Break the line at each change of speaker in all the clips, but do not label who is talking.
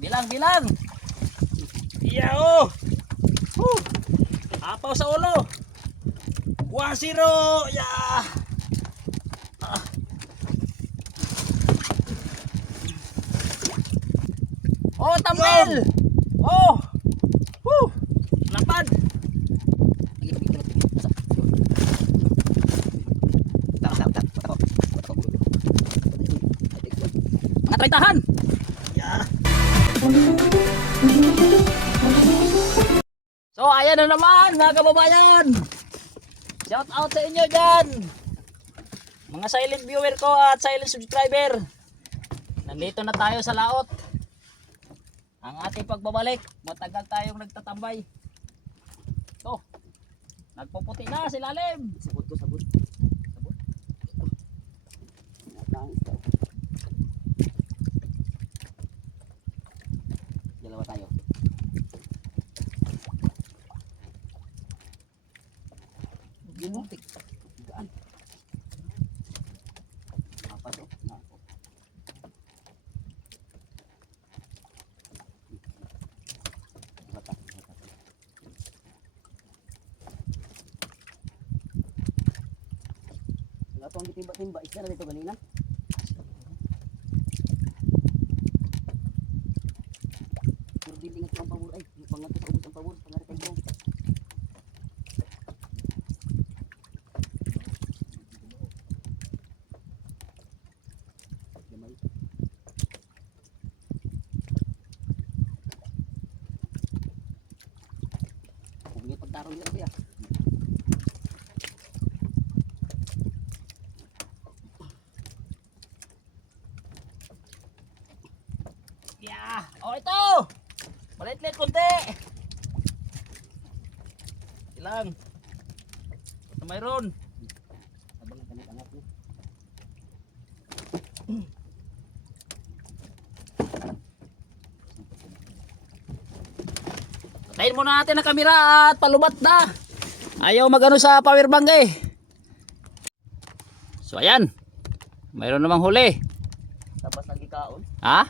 Bilang, bilang. Iya, oh. Woo. Apaw sa ulo. 1-0. Yeah. Ah. Oh, tambel. Oh. Woo. Lapad. Mga traitahan. So ayan na naman mga kababayan. Shout out sa inyo dyan. Mga silent viewer ko at silent subscriber. Nandito na tayo sa laot. Ang ating pagbabalik. Matagal tayong nagtatambay. To. Nagpuputi na si lalim.
Sabot ko, sabot.
Sabot.
Dalawa Wala tong timba-timba isda na dito ganina. Puro dili nga ang pabor. Ay, pangato sa ubos ang pabor,
Yeah. Oh ito. Palit-lit konti. Ilang. Ito mayroon.
Abang kanit-angat mo.
Patayin muna natin ang kamera at palubat na. Ayaw magano sa power bank eh. So ayan. Mayroon namang huli.
Tapos lagi kaon.
Ha?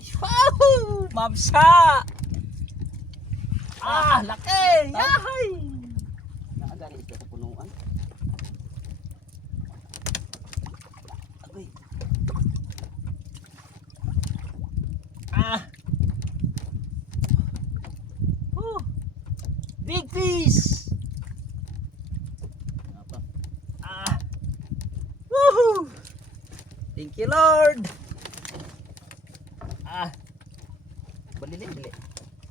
Wow! Mamsa! Ah, laki! Yahay!
Naagani ito sa punuan. Agoy.
Ah! Woo! Big fish! Ah! Woohoo! Thank you, Lord! Ah! Balili, bili.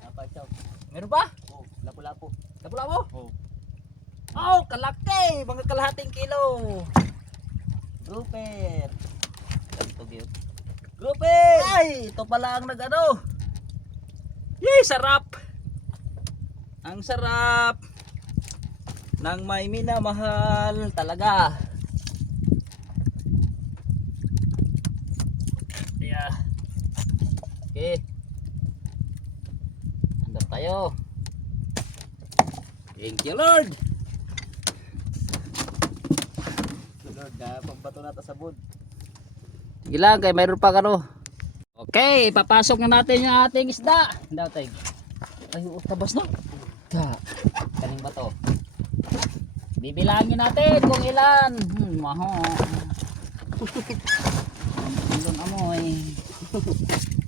Apa ito?
Meron ba?
Oh, lapo-lapo.
Kapula mo?
Oh.
Oh, kalaki! Mga kalahating kilo!
Grouper. Ito gyud.
Grouper! Ay! Ito pala ang nag-ano. Yay! Sarap! Ang sarap! Nang may minamahal talaga. Okay. Andap tayo. Thank you Lord!
Lord, na pambato na ta sa bud.
Sige lang, kay mayroon pa ano. Okay, papasok na natin yung ating isda. Tay. Ay, oh, tabas na. Da. Kaning ba to? Bibilangin natin kung ilan. Hmm, maho. Ang amoy.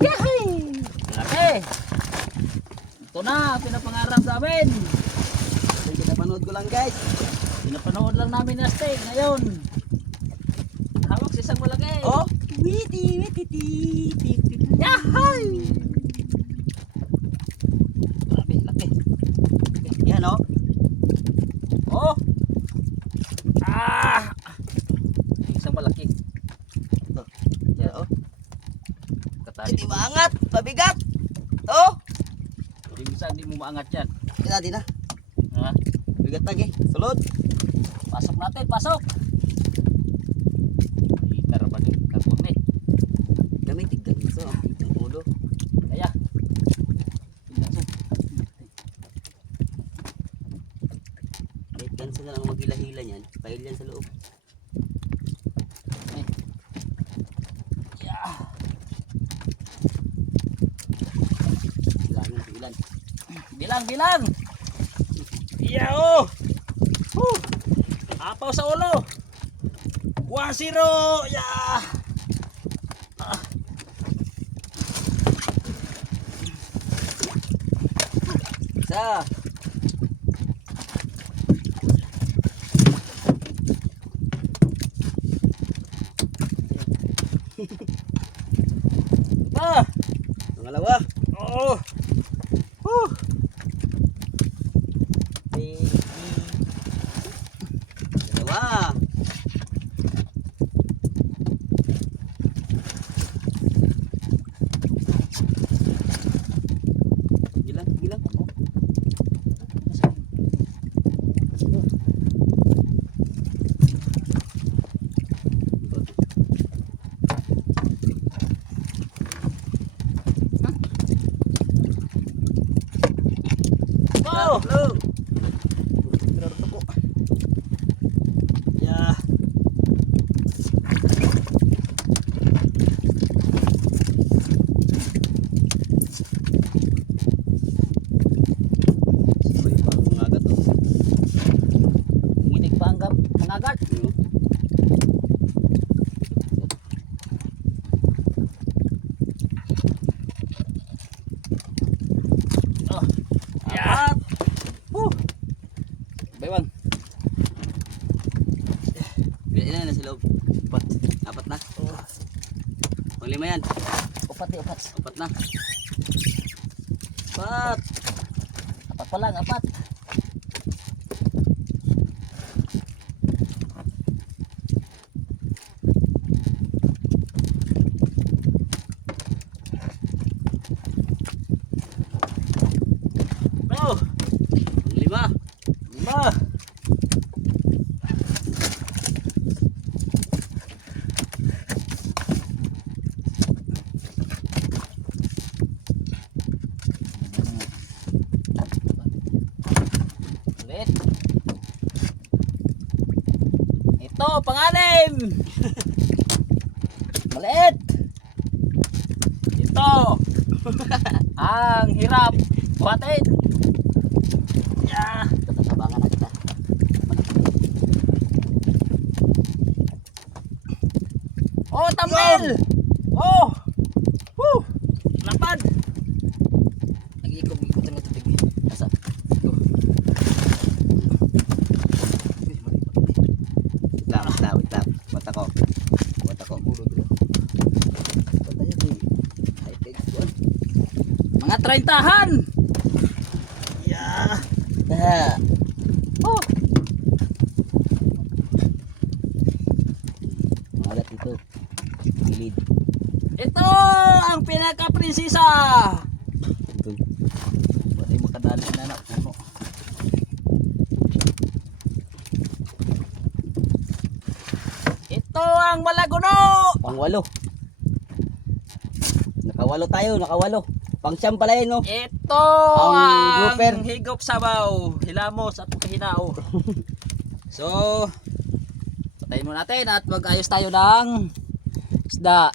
Yay! Laki! Ito na, pinapangarap namin.
Sige, napanood ko lang guys.
Pinapanood lang namin na steak ngayon. Hawak sa isang malaki.
Oh, witi witi ti ti sa
hindi
mo maangat yan.
Kaya di na.
Ha? Bigat lagi.
Sulod.
Pasok natin, pasok. Gitar
pa din kakon eh. Dami
tigdan ito. Ang
ulo.
Kaya. Kahit ganso
na lang maghila-hila niyan, pahil yan sa loob. Iya, oh. Huh. Apaw sa ulo. 1-0. Yeah. Ah.
Isa.
Ah.
Pangalawa.
Oh. Huh.
Dalawa. Gilang, gilang.
Oh.
Hello. Pero ko.
Yeah.
May bagong agad to.
Nginig pa ang gam- mga agad.
Ano?
Oh. Yeah. Huh. Baywan.
Ilan na sa loob? Apat. Apat na? Pang lima yan.
Upat di upat.
Apat na. Apat.
Apat pa lang, apat. Ito, pangalim. Maliit. Ito. Ang hirap. Buhatin. Yeah.
Tatabangan na kita.
Oh, tambel! Oh! 30han. Yeah.
Yeah.
Oh.
Magat ito. Gilid.
Ito ang pinaka-prinsisa.
Ito.
Pwede makadali na na puno. Ito ang malaguno.
Pangwalo. Nakawalo tayo, nakawalo. Pang siyam pala yun, no?
Ito
Ang
ang,
grouper.
higop sabaw, hilamos at kahinao. so, patayin mo natin at mag-ayos tayo ng isda.